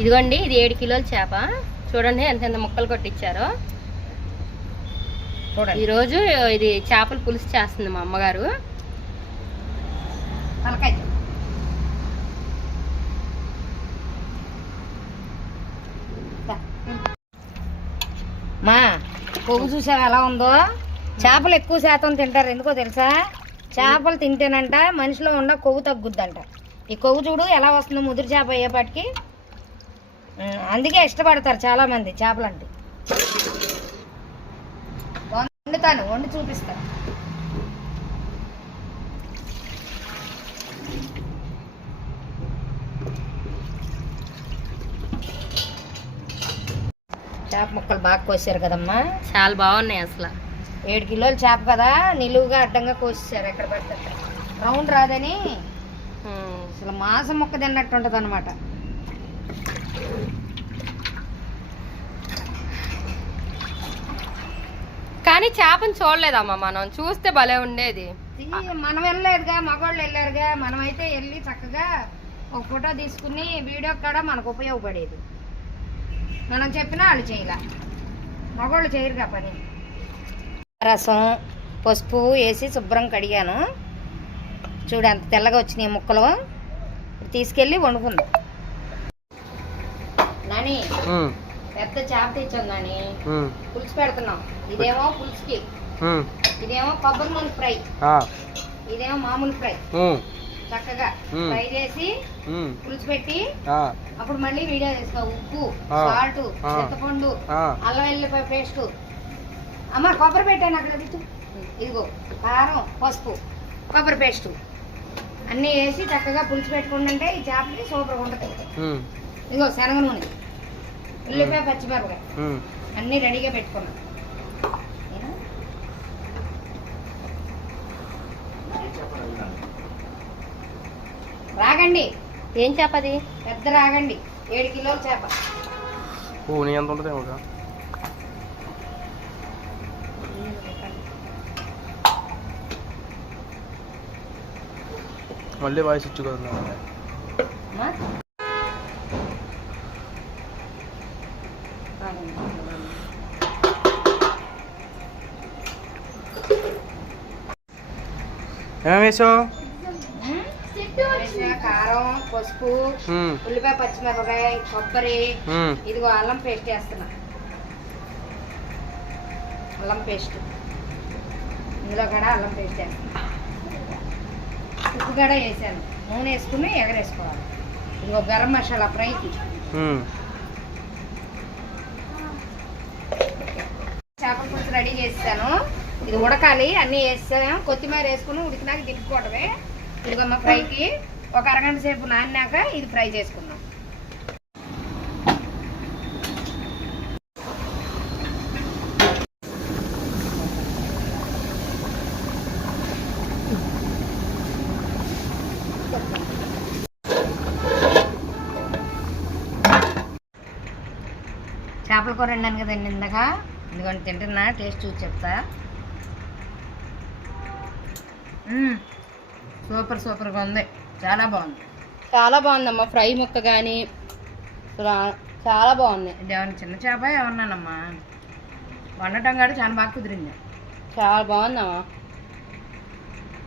ఇదిగోండి, ఇది 7 కిలోల చేప. చూడండి ఎంత ముక్కలు కొట్టించారో. ఈరోజు ఇది చేపల పులుసు చేస్తుంది మా అమ్మగారు. మా కొవ్వు చూసావా ఎలా ఉందో? చేపలు ఎక్కువ శాతం తింటారు, ఎందుకో తెలుసా? చేపలు తింటేనంట మనిషిలో ఉన్న కొవ్వు తగ్గుద్దంట. ఈ కొవ్వు చూడు ఎలా వస్తుందో ముదురు చేప అయ్యేపాటికి. అందుకే ఇష్టపడతారు చాలా మంది చేపలంటే. వండుతాను, వండి చూపిస్తాను. చేప ముక్కలు బాగా కోసారు కదమ్మా, చాలా బాగున్నాయి. అసలు 7 కిలోల చేప కదా, నిలువుగా అడ్డంగా కోసేసారు. ఎక్కడ పడితే రౌండ్ రాదని అసలు మాంసం ముక్క తిన్నట్టు ఉంటుంది అనమాట. కానీ చేపను చూడలేదమ్మా, మనం చూస్తే భలే ఉండేది. మనం వెళ్ళలేదుగా, మగవాళ్ళు వెళ్ళారుగా. మనమైతే వెళ్ళి చక్కగా ఒక ఫోటో తీసుకుని వీడియో కూడా మనకు ఉపయోగపడేది. మనం చెప్పినా వాళ్ళు చేయలే, మగవాళ్ళు చేయరుగా పని. రసం పసుపు వేసి శుభ్రం కడిగాను. చూడు ఎంత తెల్లగా వచ్చినాయి ముక్కలు. తీసుకెళ్ళి వండుకుందాం. నాని పెద్ద చేప తెచ్చాం నాని, పులుసు పెడుతున్నాం. ఇదేమో పులుసుకి, ఇదేమో కొబ్బరి నూనె ఫ్రై, ఇదేమో మామూలు ఫ్రై. చక్కగా ఫ్రై చేసి పులుసు పెట్టి అప్పుడు మళ్ళీ వీడియో తీసుకో. ఉప్పు, సాల్ట్, చింతపండు, అల్లం వెల్లిపాయ పేస్ట్. అమ్మ కొబ్బరి పెట్టాను అక్కడ. ఇదిగో కారం, పసుపు, కొబ్బరి పేస్ట్ అన్నీ వేసి చక్కగా పులుసు పెట్టుకుంటుంటే ఈ చేపకి సూపర్గా ఉంటుంది. ఇదిగో శనగ నూనె, ఉల్లిపాయ, పచ్చిమిరపకాయ అన్నీ రెడీగా పెట్టుకున్నాం. రాగండి. ఏం చేప అది? పెద్ద రాగండి, 7 కిలోల చేప. ఎంత ఉంటుంది? మళ్ళీ వాయిస్ ఇచ్చు కదా. ఏమేమి వేసావు? కారం, పసుపు, ఉల్లిపాయ, పచ్చిమిరపకాయ, కొబ్బరి, ఇదిగో అల్లం పేస్ట్ వేస్తున్నా. అల్లం పేస్ట్ ఇందులో కూడా అల్లం పేస్ట్ వేస్తున్నా. ఉప్పు కూడా వేసాను. నూనె వేసుకుని ఎగరేసుకోవాలి. ఇదిగో గరం మసాలా ఫ్రైకి. చేపల పులుసు రెడీ చేస్తాను. ఇది ఉడకాలి, అన్నీ వేస్తాను. కొత్తిమీర వేసుకుని ఉడికినాక దింపుకోవడమే. ఇదిగమ్మ ఫ్రైకి ఒక అరగంట సేపు నానినాక ఇది ఫ్రై చేసుకుందాం. చేపల కూర వండాను కదండి ఇందాక. ఎందుకంటే తింటున్నా, టేస్ట్ చూసి చెప్తా. సూపర్గా ఉంది, చాలా బాగుంది. చాలా బాగుందమ్మా ఫ్రై ముక్క కానీ చాలా బాగుంది. ఇది ఏమన్నా చిన్న చేప ఏమన్నానమ్మా, వండటం కూడా చాలా బాగా కుదిరింది. చాలా బాగుందమ్మా.